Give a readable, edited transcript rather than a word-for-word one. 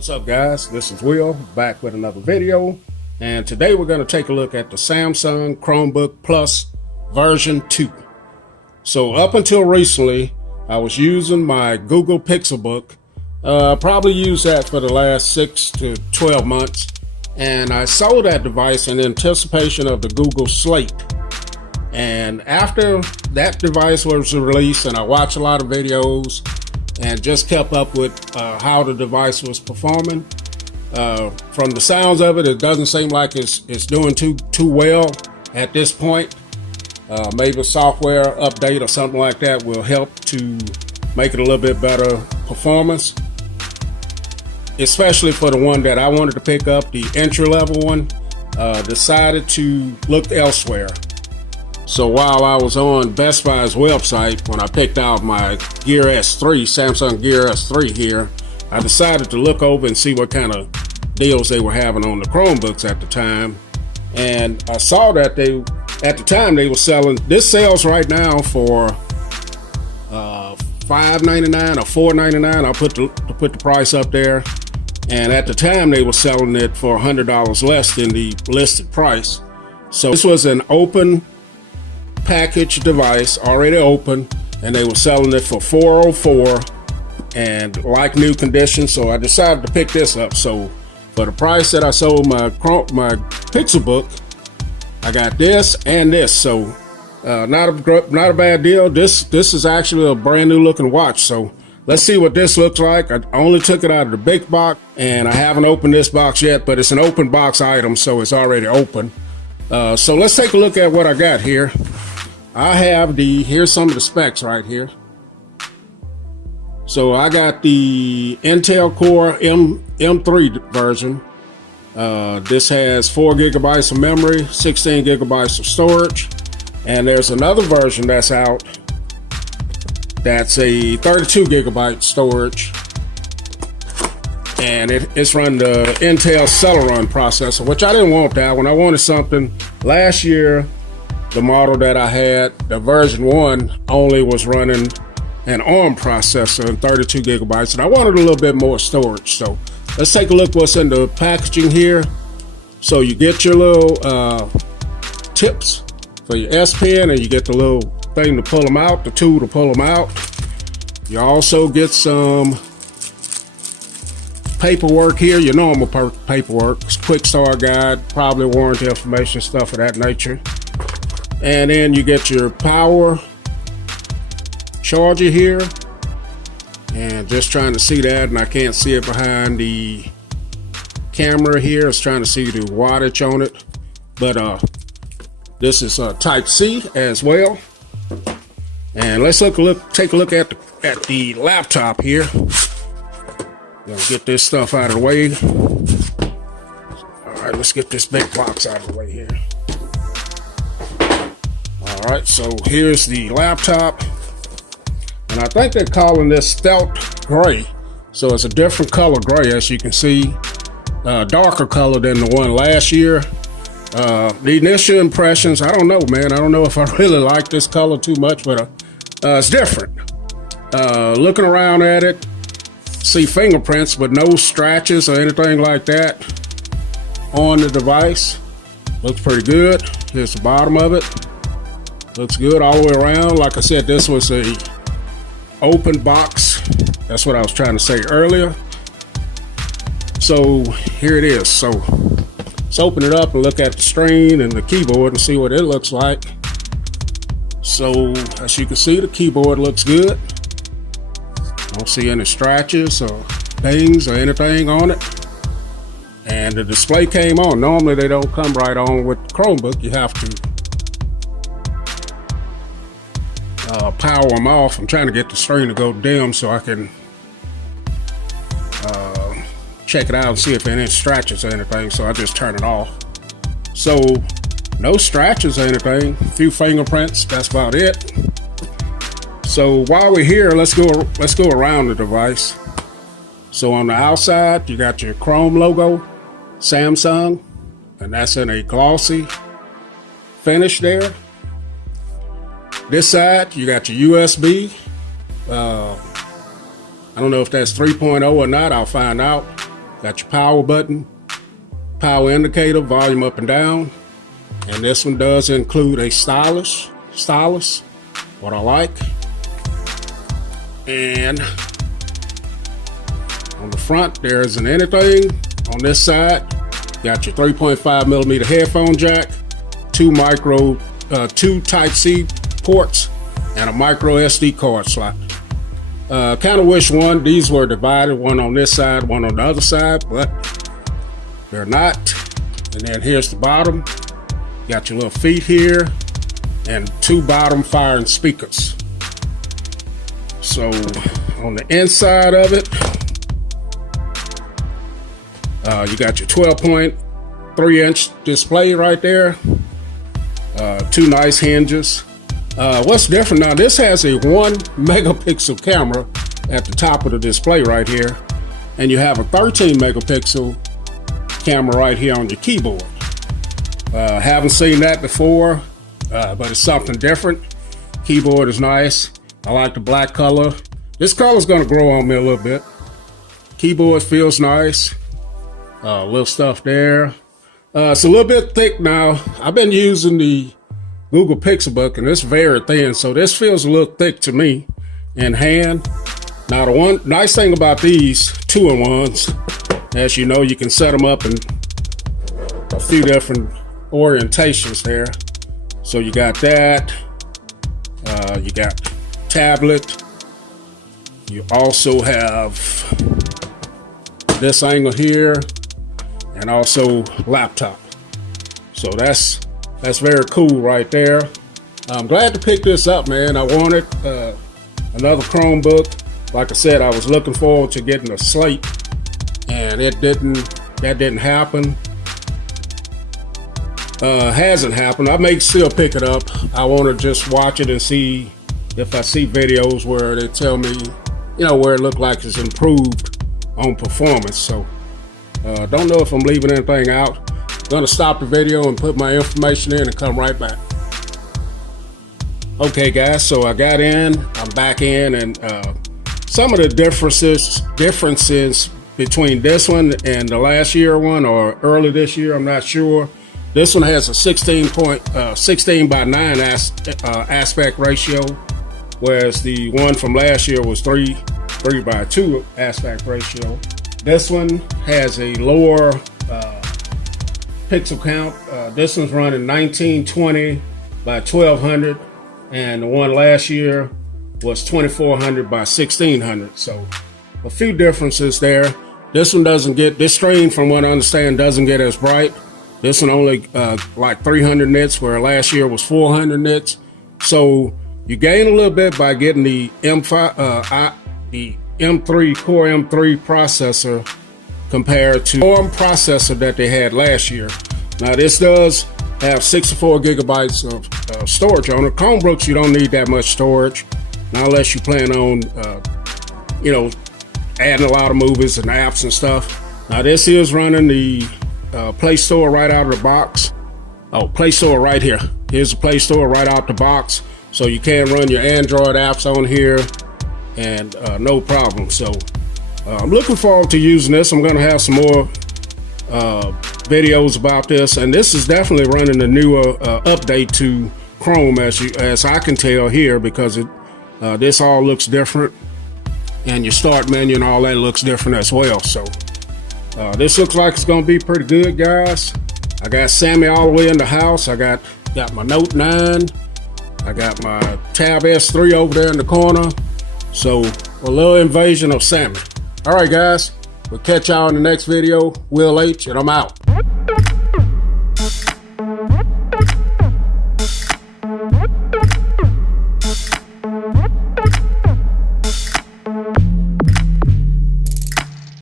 What's up, guys? This is Will back with another video, and today we're going to take a look at the Samsung Chromebook Plus version 2. So up until recently I was using my Google Pixelbook. Probably used that for the last 6 to 12 months, and I sold that device in anticipation of the Google Slate. And after that device was released and I watched a lot of videos and just kept up with how the device was performing. From the sounds of it, it doesn't seem like it's doing too well at this point. Maybe a software update or something like that will help to make it a little bit better performance. Especially for the one that I wanted to pick up, the entry-level one, decided to look elsewhere. So while I was on Bestbuy's website, when I picked out my Gear S3, Samsung Gear S3 here, I decided to look over and see what kind of deals they were having on the Chromebooks at the time. And I saw that at the time they were selling, this sells right now for $5.99 or $4.99. I'll put the price up there. And at the time they were selling it for $100 less than the listed price. So this was an open package device, already open, and they were selling it for $404 and like new condition. So I decided to pick this up. So for the price that I sold my Pixelbook, I got this and this. So not a bad deal. This is actually a brand new looking watch. So let's see what this looks like. I only took it out of the big box and I haven't opened this box yet, but it's an open box item, so it's already open. So let's take a look at what I got here. I have here's some of the specs right here. So I got the Intel Core M3 version. This has 4 gigabytes of memory, 16 gigabytes of storage. And there's another version that's out that's a 32 gigabyte storage. And it's run the Intel Celeron processor, which I didn't want that one. I wanted something. Last year, the model that I had, the version 1, only was running an ARM processor and 32 gigabytes, and I wanted a little bit more storage. So let's take a look what's in the packaging here. So you get your little tips for your S Pen, and you get the little thing to pull them out, the tool to pull them out. You also get some paperwork here, your normal paperwork, quick start guide, probably warranty information, stuff of that nature. And then you get your power charger here, and just trying to see that, and I can't see it behind the camera here. It's trying to see the wattage on it, but this is type C as well. And let's take a look at the laptop here. Gonna get this stuff out of the way. All right, let's get this big box out of the way here. All right, so here's the laptop, and I think they're calling this Stealth Gray. So it's a different color gray, as you can see, darker color than the one last year. The initial impressions, I don't know, man. I don't know if I really like this color too much, but it's different. Looking around at it, see fingerprints, but no scratches or anything like that on the device. Looks pretty good. Here's the bottom of it. Looks good all the way around. Like I said, this was a open box. That's what I was trying to say earlier. So here it is. So let's open it up and look at the screen and the keyboard and see what it looks like. So as you can see, the keyboard looks good. Don't see any scratches or dings or anything on it. And the display came on. Normally they don't come right on with the Chromebook. You have to power them off. I'm trying to get the screen to go dim so I can check it out and see if there are any scratches or anything. So I just turn it off. So no scratches or anything. A few fingerprints. That's about it. So while we're here, let's go around the device. So on the outside, you got your Chrome logo, Samsung, and that's in a glossy finish there. This side, you got your USB. I don't know if that's 3.0 or not. I'll find out. Got your power button, power indicator, volume up and down. And this one does include a stylus, what I like. And on the front, there isn't anything. On this side, got your 3.5 millimeter headphone jack, two Type-C ports, and a micro SD card slot. Kind of wish these were divided, one on this side, one on the other side, but they're not. And then here's the bottom. Got your little feet here and two bottom firing speakers. So on the inside of it, you got your 12.3-inch display right there. Two nice hinges. What's different now, this has a 1 megapixel camera at the top of the display right here. And you have a 13 megapixel camera right here on your keyboard. Haven't seen that before, but it's something different. Keyboard is nice. I like the black color. This color is going to grow on me a little bit. Keyboard feels nice. Little stuff there. It's a little bit thick now. I've been using the Google Pixelbook and it's very thin, so this feels a little thick to me in hand. Now the one nice thing about these 2-in-1s, as you know, you can set them up in a few different orientations there. So you got that, you got tablet, you also have this angle here, and also laptop. So that's very cool right there. I'm glad to pick this up, man. I wanted another Chromebook. Like I said, I was looking forward to getting a Slate, and that didn't happen. Hasn't happened. I may still pick it up. I want to just watch it and see if I see videos where they tell me, you know, where it looked like it's improved on performance. So don't know if I'm leaving anything out. Gonna stop the video and put my information in and come right back. Okay guys, so I got in, I'm back in, and some of the differences between this one and the last year one or early this year, I'm not sure. This one has a 16:9 aspect ratio, whereas the one from last year was 3:2 aspect ratio. This one has a lower pixel count. This one's running 1920 by 1200, and the one last year was 2400 by 1600. So a few differences there. This one doesn't get, this screen from what I understand doesn't get as bright. This one only like 300 nits, where last year was 400 nits. So you gain a little bit by getting the the M3 Core M3 processor compared to the ARM processor that they had last year. Now this does have 64 gigabytes of storage on it. Chromebooks, you don't need that much storage, not unless you plan on, you know, adding a lot of movies and apps and stuff. Now this is running the Play Store right out of the box. Oh, Play Store right here. Here's the Play Store right out the box. So you can run your Android apps on here and no problem. So I'm looking forward to using this. I'm going to have some more videos about this, and this is definitely running the newer update to Chrome, as I can tell here, because this all looks different, and your start menu and all that looks different as well. So this looks like it's going to be pretty good, guys. I got Sammy all the way in the house. I got my Note 9. I got my Tab S3 over there in the corner. So a little invasion of Sammy. All right, guys, we'll catch y'all in the next video. Will H, and I'm out.